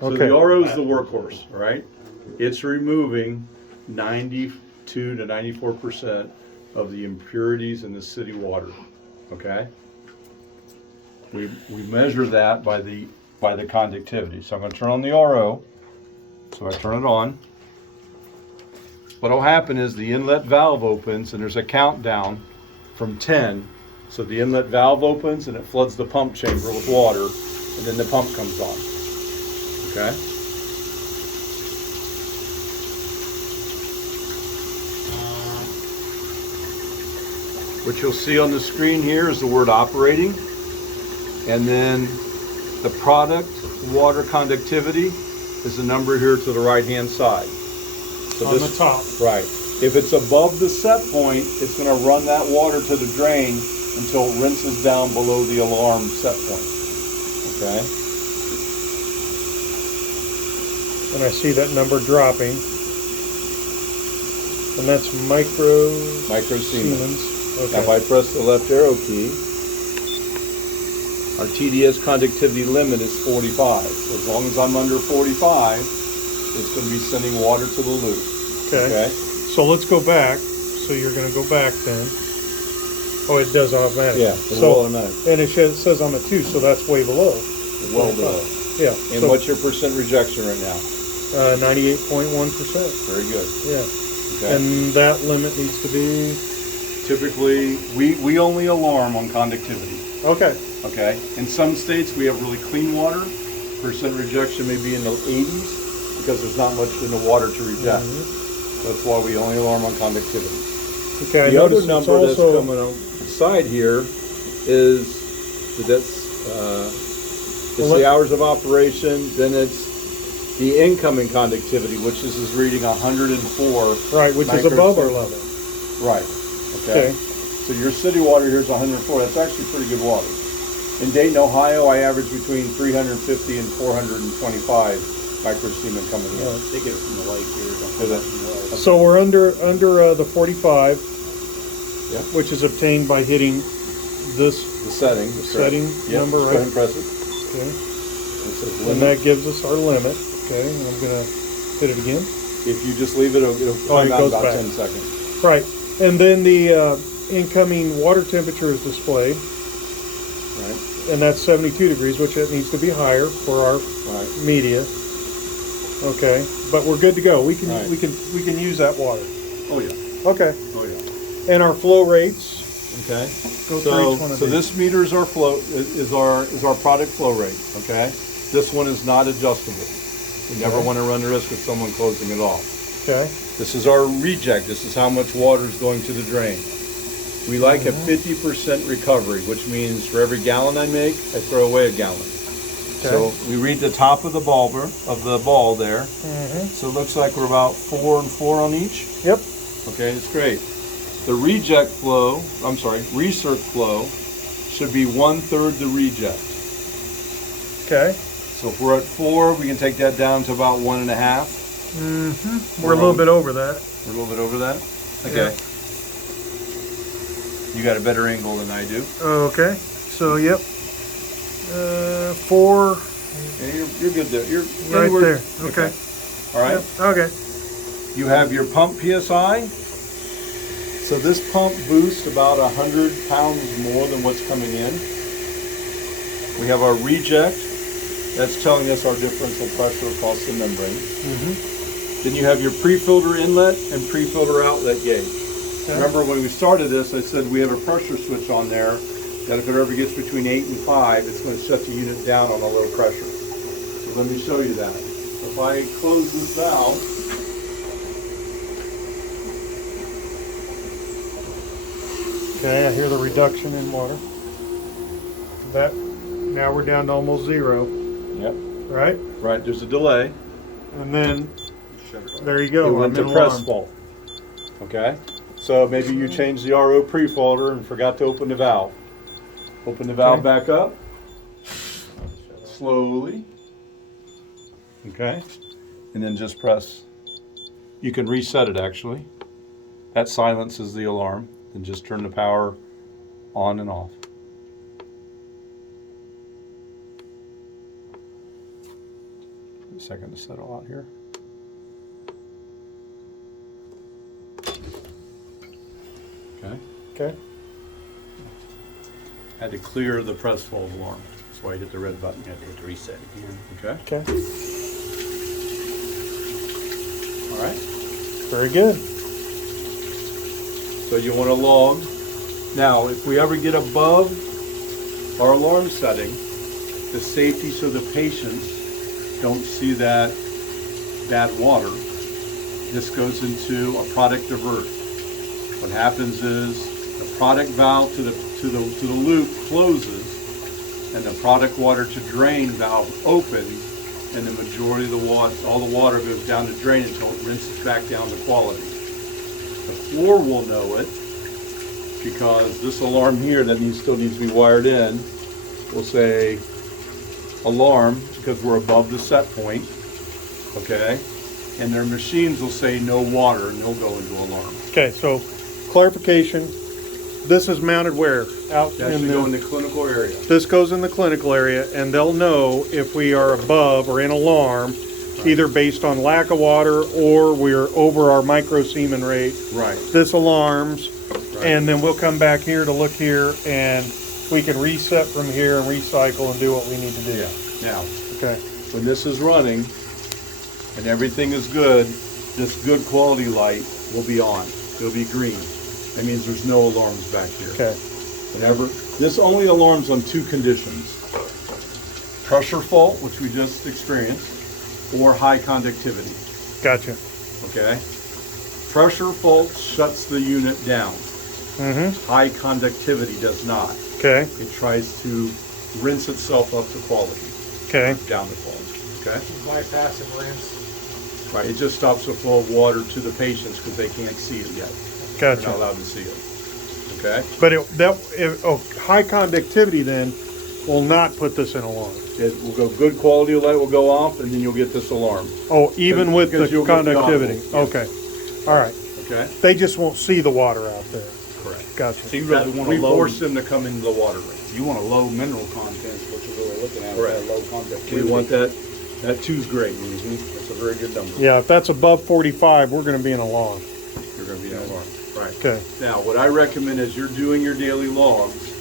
So Okay. the RO is the workhorse, right? It's removing 92 to 94% of the impurities in the city water, okay? We measure that by the conductivity. So I'm going to turn on the RO. So I turn it on. What'll happen is the inlet valve opens and there's a countdown from 10. So the inlet valve opens and it floods the pump chamber with water, and then the pump comes on. Okay? What you'll see on the screen here is the word operating, and then the product water conductivity is the number here to the right hand side. So On the top. Right. If it's above the set point, it's going to run that water to the drain until it rinses down below the alarm set point. Okay? And I see that number dropping. And that's micro Siemens. Okay. Now if I press the left arrow key, our TDS conductivity limit is 45. So as long as I'm under 45, it's going to be sending water to the loop. Okay. So let's go back. So you're going to go back then. Oh, it does automatic. Yeah, it's automatic. And it says I'm at 2, so that's way below. Well below. Yeah. And so, what's your percent rejection right now? 98.1%. Very good. Yeah. Okay. And that limit needs to be? Typically, we only alarm on conductivity. Okay. Okay. In some states, we have really clean water. Percent rejection may be in the 80s because there's not much in the water to reject. That's why we only alarm on conductivity. Okay. The other number that's coming on the side here is it's the hours of operation. Then it's the incoming conductivity, which is reading 104. Right, which is above our level. Right. Okay. So your city water here is 104. That's actually pretty good water. In Dayton, Ohio, I average between 350 and 425 microsiemens coming in. They get it from the lake here. So we're under the 45, yeah, which is obtained by hitting the setting number, right? Go ahead and press it. Okay. And that gives us our limit. Okay, and I'm gonna hit it again. If you just leave it, it'll come out about 10 seconds. Right, and then the incoming water temperature is displayed. Right. And that's 72 degrees, which it needs to be higher for our media. Okay, but we're good to go. We can use that water. Oh yeah. Okay. Oh yeah. And our flow rates. Okay. Go through each one of these. this meter is our flow is our product flow rate. Okay. This one is not adjustable. We never want to run the risk of someone closing it off. Okay. This is our reject. This is how much water is going to the drain. We like a 50% recovery, which means for every gallon I make, I throw away a gallon. Okay. So we read the top of the ball there. So it looks like we're about 4 and 4 on each. Yep. Okay, it's great. The recirc flow should be 1/3 the reject. Okay. So if we're at 4, we can take that down to about 1.5. We're a little bit over that. We're a little bit over that? Okay. Yeah. You got a better angle than I do. Okay. So, yep. 4. Yeah, you're good there. You're right there. Okay. All right. Yep. Okay. You have your pump PSI. So this pump boosts about 100 pounds more than what's coming in. We have our reject. That's telling us our differential pressure across the membrane. Then you have your pre-filter inlet and pre-filter outlet gauge. Okay. Remember when we started this, I said we have a pressure switch on there that if it ever gets between 8 and 5, it's going to shut the unit down on a low pressure. So let me show you that. If I close this valve, okay, I hear the reduction in water. Now we're down to almost 0. Yep. Right? Right, there's a delay. And then, there you go. It went to press fault. Okay? So maybe you changed the RO pre-filter and forgot to open the valve. Open the valve back up. Slowly. Okay? And then just press. You can reset it actually. That silences the alarm. Then just turn the power on and off. a second to settle out here. Okay. Okay. Had to clear the press fold alarm. That's why you hit the red button. You have to hit reset again. Okay. Okay. All right. Very good. So you want to log. Now, if we ever get above our alarm setting, the safety so the patients don't see that bad water, this goes into a product divert. What happens is the product valve to the loop closes, and the product water to drain valve opens, and the majority of the water, all the water goes down the drain until it rinses back down to quality. The floor will know it because this alarm here that still needs to be wired in will say alarm because we're above the set point, okay? And their machines will say no water and they'll go into alarm. Okay, so clarification, this is mounted where? Out That in should the, go in the clinical area. this goes in the clinical area, and they'll know if we are above or in alarm, either based on lack of water or we're over our microsemen rate. Right. This alarms, Right. and then we'll come back here to look here, and we can reset from here and recycle and do what we need to do. Yeah. Now, Okay. when this is running and everything is good, this good quality light will be on. It'll be green. That means there's no alarms back here. Okay. Whenever, this only alarms on two conditions. Pressure fault, which we just experienced, or high conductivity, Gotcha. okay? Pressure fault shuts the unit down. Mm-hmm. High conductivity does not. Okay. It tries to rinse itself up to quality, Okay. down to quality, okay? Bypass and rinse. Right, it just stops the flow of water to the patients because they can't see it yet. They're not Gotcha. allowed to see it, okay? But high conductivity then will not put this in alarm. It will go, good quality light will go off, and then you'll get this alarm, Oh, even with Because the you'll get the conductivity? audible, Okay. All right. okay? They just won't see the water out there. Correct. So Gotcha. you really want We a low, force them to come into the water range. you want a low mineral content, is what you're really looking at, Correct. that low conductivity. We want that, that two's great. That's a very good number. Yeah, if that's above 45, we're going to be in alarm. You're gonna be in alarm, right. Okay. Now, what I recommend is you're doing your daily logs.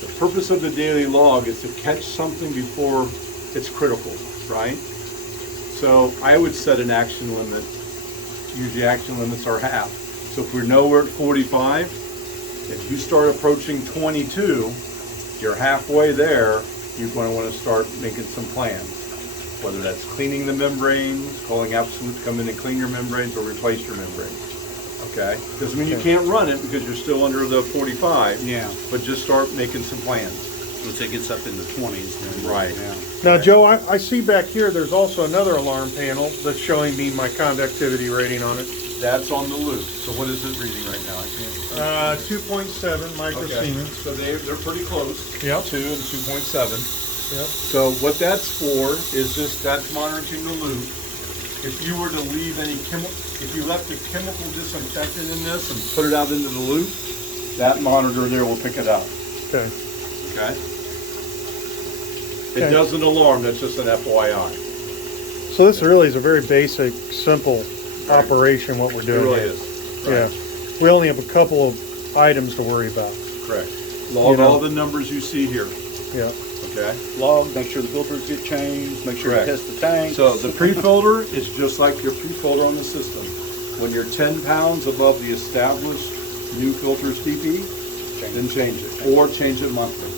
The purpose of the daily log is to catch something before it's critical, right? So I would set an action limit. Usually action limits are half. So if we know we're at 45, if you start approaching 22, you're halfway there, you're going to want to start making some plans. Whether that's cleaning the membranes, calling Absolute to come in and clean your membranes or replace your membranes. Okay? Doesn't mean you can't run it because you're still under the 45. Yeah, But just start making some plans. once it gets up in the 20s, then. Right. Yeah. Now, Joe, I see back here there's also another alarm panel that's showing me my conductivity rating on it. That's on the loop. So what is it reading right now? I can't. 2.7 microsiemens. So they're pretty close. Yep. 2 and 2.7. Yep. So what that's for is just that's monitoring the loop. If you were to leave any if you left a chemical disinfectant in this and put it out into the loop, that monitor there will pick it up. Okay. Okay? Okay. It doesn't alarm. That's just an FYI. So this really is a very basic, simple operation, what we're It doing really here. is. Yeah. Right. We only have a couple of items to worry about. Correct. Log You know. all the numbers you see here. Yeah. Okay? Log, make sure the filters get changed, make sure you Correct. test the tank. So the pre-filter is just like your pre-filter on the system. When you're 10 pounds above the established new filters DP, then change it, or change it monthly.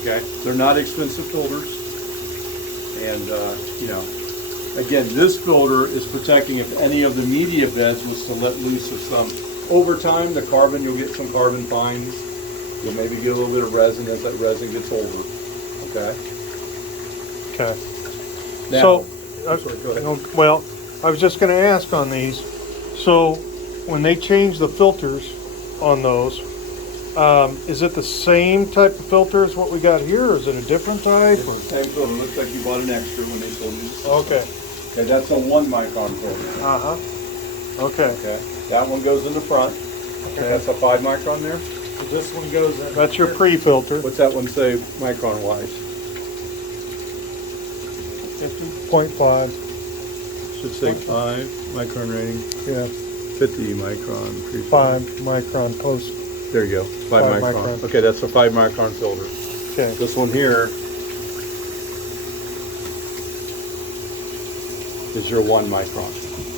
Okay? They're not expensive filters. And, you know, again, this filter is protecting if any of the media beds was to let loose of some. Over time, the carbon, you'll get some carbon fines. You'll maybe get a little bit of resin as that resin gets older. Okay? Okay. Now, So, sorry, go ahead. well, I was just going to ask on these. So, when they change the filters on those, is it the same type of filter as what we got here, or is it a different type? It's the same filter. Looks like you bought an extra when they sold you. Okay. Okay, that's a 1 micron filter. Uh-huh. Okay. Okay, that one goes in the front. Okay, that's a 5 micron there. So this one goes in. That's your pre-filter. What's that one say micron wise? 50? 0.5, Should say 5 micron rating, yeah, 50 micron. 5 micron post, There you go, 5 5 micron. micron. Okay, that's a 5 micron filter. okay, This one here is your 1 micron.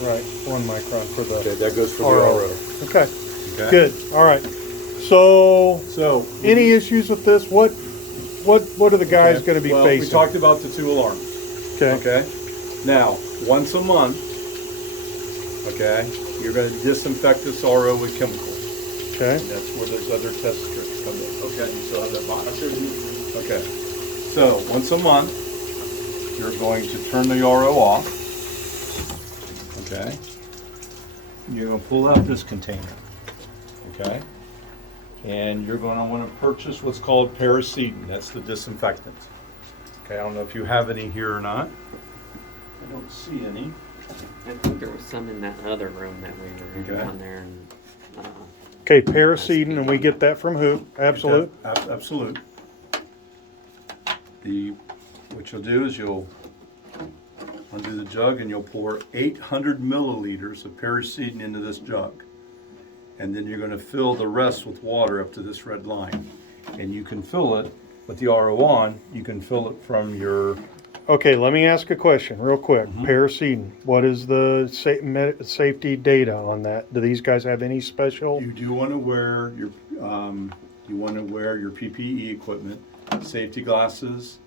right, 1 micron for Okay, the that goes for the RO. RO. Okay, Okay? good, all right. So, So, any issues with this? What are the guys okay, gonna be well, facing? we talked about the 2 alarms. Okay, Okay? Now, once a month, okay, you're gonna disinfect this RO with chemicals. okay, And that's where those other test strips come in. Okay, you still have that box? Okay. So, once a month, you're going to turn the RO off. Okay? You're gonna pull out this container. Okay? And you're gonna wanna purchase what's called paracetin. That's the disinfectant. Okay, I don't know if you have any here or not. I don't see any. I think there was some in that other room that we were in Okay. down there, and okay, paracetin, and we get that from who? Absolute? Absolute. What you'll do is you'll undo the jug and you'll pour 800 milliliters of paracetin into this jug. And then you're gonna fill the rest with water up to this red line. And you can fill it with the RO on, you can fill it from your, Okay, let me ask a question real quick. Mm-hmm. Paracetin, what is the safety data on that? Do these guys have any special? you do wanna wear your, PPE equipment, safety glasses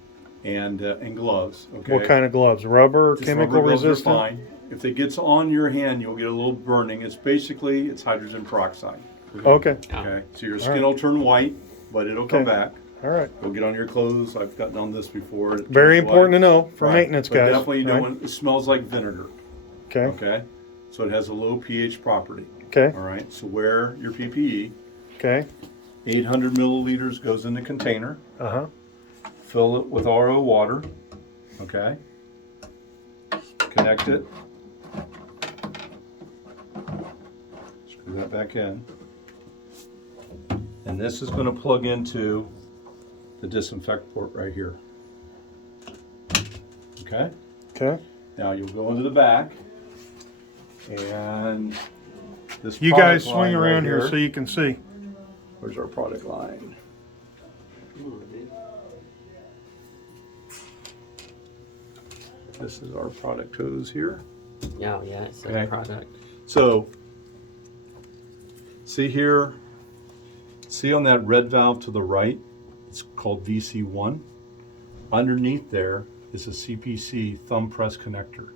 and gloves, okay? What kind of gloves? Rubber, Just chemical rubber gloves are resistant? fine. If it gets on your hand, you'll get a little burning. It's hydrogen peroxide. Okay, Okay, so your All skin right. will turn white, but it'll come Okay. back. all right. It'll get on your clothes. I've gotten on this before. It Very turns important to white. know for Right. maintenance But guys. definitely you don't right? want, it smells like vinegar, Okay, okay? So it has a low pH property, okay, all right? So wear your PPE. okay, 800 milliliters goes in the container. uh-huh, Fill it with RO water, okay? Connect it. Screw that back in. And this is gonna plug into the disinfect port right here. Okay? okay. Now you'll go into the back and this You product guys swing line right around here so you can see. Where's our product line? This is our product hose here. yeah, it says Okay. product. So, see here, see on that red valve to the right, it's called VC1. Underneath there is a CPC thumb press connector,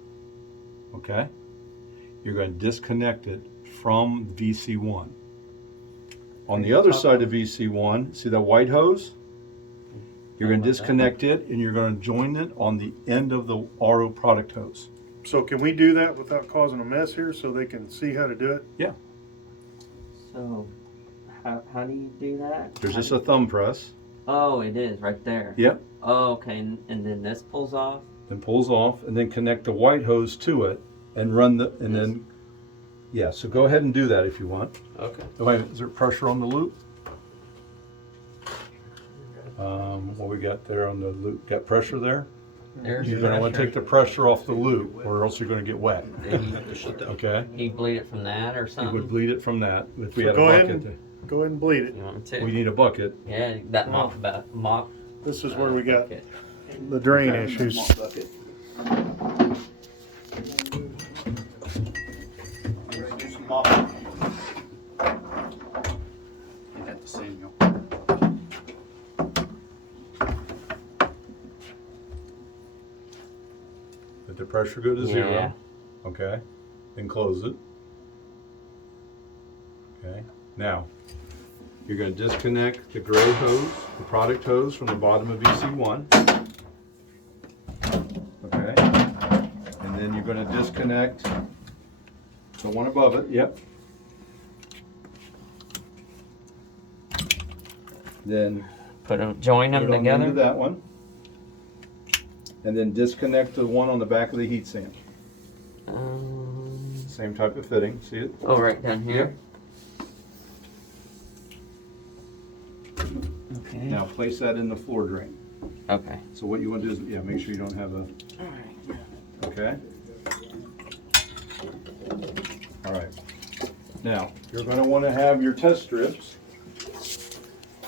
okay? You're gonna disconnect it from VC1. On the other side of VC1, see that white hose? You're gonna disconnect it and you're gonna join it on the end of the RO product hose. So can we do that without causing a mess here so they can see how to do it? Yeah, So, how do you do that? there's How just do a thumb press. Oh, it is right there. Yep. Oh, okay, and then this pulls off. Then pulls off and then connect the white hose to it and run the, and then, yeah, so go ahead and do that if you want. Okay. Oh, wait, is there pressure on the loop? What we got there on the loop, got pressure there? There's You're gonna wanna take the pressure off the loop or else you're gonna get wet, okay? You bleed it from that or You something? would bleed it from that if we So had a go ahead bucket. and- Go ahead and bleed it. You want me to? We need a bucket. Yeah, that mop. This is where we got bucket. the drain Okay. issues. Bucket. At the same, Let the pressure go to zero. Yeah. Okay, then close it. Okay, now, you're gonna disconnect the gray hose, the product hose from the bottom of VC1. Okay, and then you're gonna disconnect the one above it, yep. Then Join put them it on the end of together. that one. And then disconnect the one on the back of the heat sink. Same type of fitting, see it? Oh, right down here. Okay. Now place that in the floor drain. Okay. So what you want to do is, yeah, make sure you don't have a, Okay? All right. Now, you're going to want to have your test strips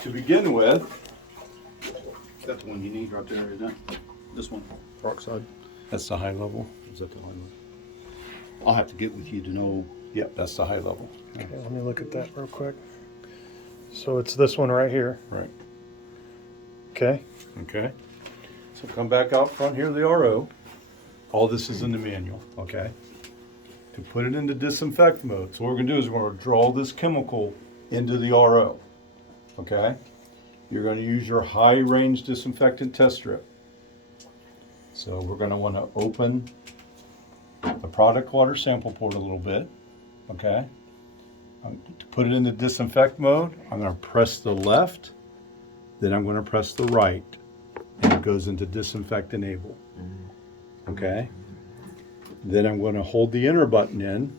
to begin with. Is that the one you need right there, isn't it? This one? Peroxide. That's the high level. Is that the one? I'll have to get with you to know. Yep, that's the high level. Okay, let me look at that real quick. So it's this one right here. Right. Okay. Okay. So come back out front here, the RO. All this is in the manual, okay? To put it into disinfect mode, so what we're gonna do is we're gonna draw this chemical into the RO, okay? You're gonna use your high range disinfectant test strip. So we're gonna wanna open the product water sample port a little bit, okay? To put it into disinfect mode, I'm gonna press the left, then I'm gonna press the right, and it goes into disinfect enable, okay? Then I'm gonna hold the enter button in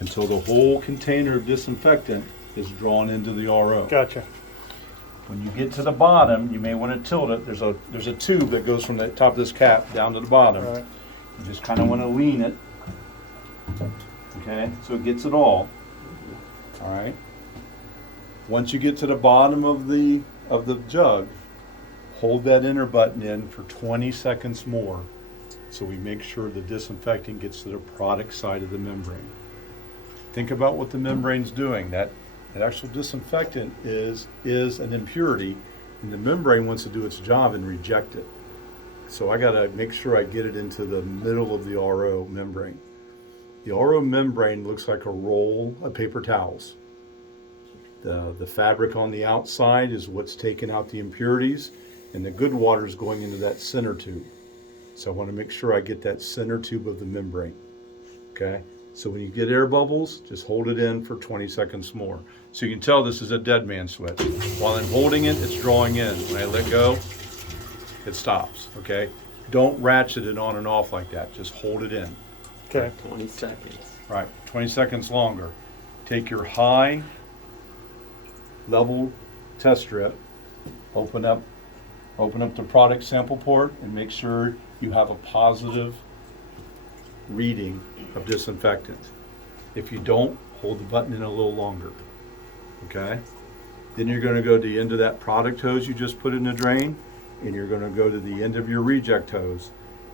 until the whole container of disinfectant is drawn into the RO. Gotcha. When you get to the bottom, you may want to tilt it. There's a tube that goes from the top of this cap down to the bottom. Right. You just kind of want to lean it, okay, so it gets it all. All right. Once you get to the bottom of the jug, hold that enter button in for 20 seconds more, so we make sure the disinfectant gets to the product side of the membrane. Think about what the membrane's doing. That actual disinfectant is an impurity, and the membrane wants to do its job and reject it. So I gotta make sure I get it into the middle of the RO membrane. The RO membrane looks like a roll of paper towels. The fabric on the outside is what's taking out the impurities, and the good water is going into that center tube. So I want to make sure I get that center tube of the membrane. Okay? So when you get air bubbles, just hold it in for 20 seconds more. So you can tell this is a dead man switch. While I'm holding it, it's drawing in. When I let go, it stops. Okay? Don't ratchet it on and off like that. Just hold it in. Okay. 20 seconds. Right, 20 seconds longer. Take your high level test strip, open up the product sample port, and make sure you have a positive reading of disinfectant. If you don't, hold the button in a little longer. Okay? Then you're going to go to the end of that product hose you just put in the drain, and you're going to go to the end of your reject hose,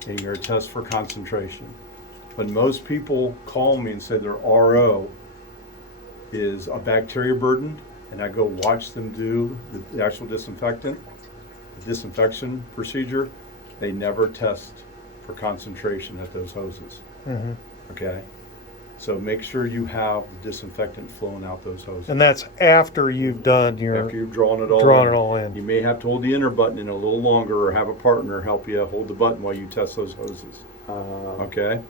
and you're going to test for concentration. When most people call me and say their RO is a bacteria burden, and I go watch them do the actual disinfection procedure, they never test for concentration at those hoses. Mm-hmm. Okay? So make sure you have the disinfectant flowing out those hoses. And that's after you've done your After you've drawn it all drawn in. it all in. You may have to hold the enter button in a little longer, or have a partner help you hold the button while you test those hoses. Okay?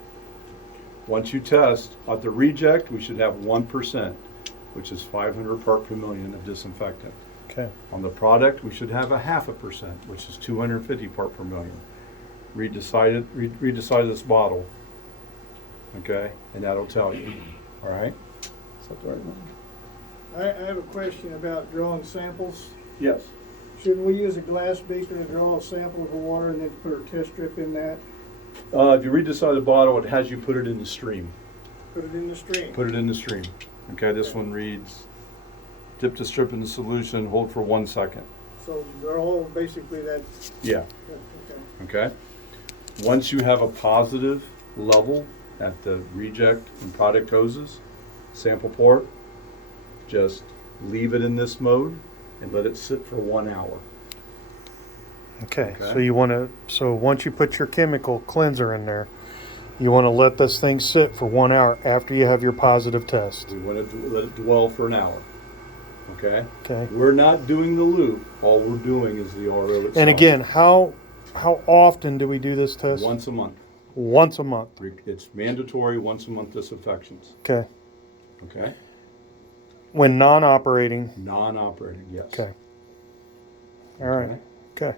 Once you test, at the reject, we should have 1%, which is 500 part per million of disinfectant. Okay. On the product, we should have 0.5%, which is 250 part per million. Read the side of this bottle, okay, and that'll tell you. All right? Is that the right one? I have a question about drawing samples. Yes. Shouldn't we use a glass beaker to draw a sample of the water and then put a test strip in that? If you read the side of the bottle, it has you put it in the stream. Put it in the stream? Put it in the stream. Okay, this one reads, dip the strip in the solution, hold for 1 second. So they're all basically that, Yeah, okay. okay? Once you have a positive level at the reject and product hoses, sample port, just leave it in this mode and let it sit for 1 hour. Okay. Okay. So you want to. So once you put your chemical cleanser in there, you want to let this thing sit for 1 hour after you have your positive test. We want to let it dwell for an hour. Okay? Okay. We're not doing the loop. All we're doing is the RO itself. And again, how often do we do this test? Once a month. Once a month. It's mandatory once a month disinfections. Okay. Okay? When non-operating. Non-operating, yes. Okay. All right. Okay.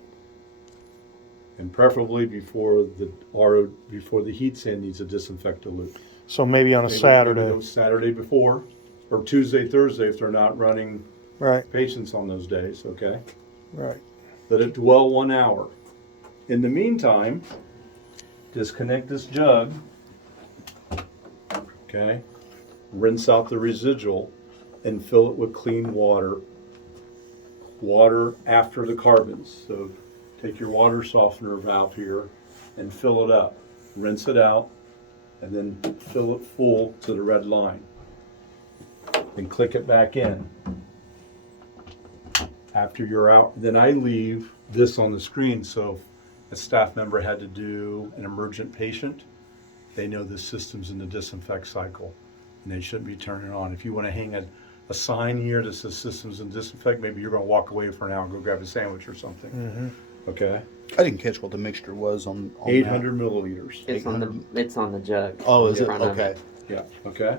And preferably before the heat sand needs a disinfectant loop. So maybe on a Maybe Saturday. Saturday before, or Tuesday, Thursday if they're not running Right. patients on those days, okay? Right. Let it dwell 1 hour. In the meantime, disconnect this jug, okay? Rinse out the residual and fill it with clean water. Water after the carbons. So take your water softener valve here and fill it up. Rinse it out and then fill it full to the red line. Then click it back in. After you're out, then I leave this on the screen, so if a staff member had to do an emergent patient, they know the system's in the disinfect cycle and they shouldn't be turning it on. If you want to hang a sign here that says systems in disinfect, maybe you're going to walk away for an hour and go grab a sandwich or something. Okay? I didn't catch what the mixture was on 800 milliliters. It's on the jug. Oh, is it? in front of Okay. it. Yeah, okay?